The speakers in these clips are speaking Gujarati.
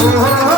Oh, oh, oh.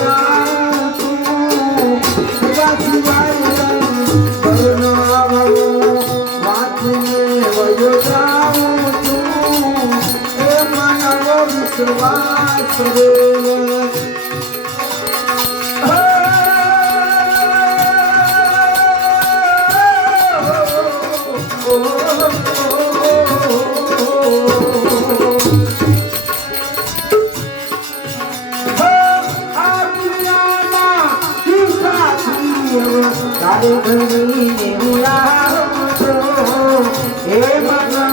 તારી ભણી ને હું એ મન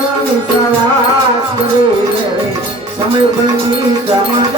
বলি জামা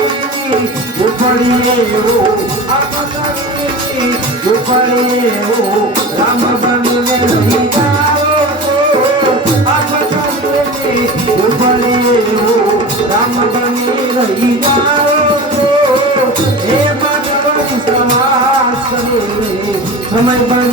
ઉપડ્યો ઉપડ્યો રામ બનવે નહીં રહી જાઓ હે સમય બન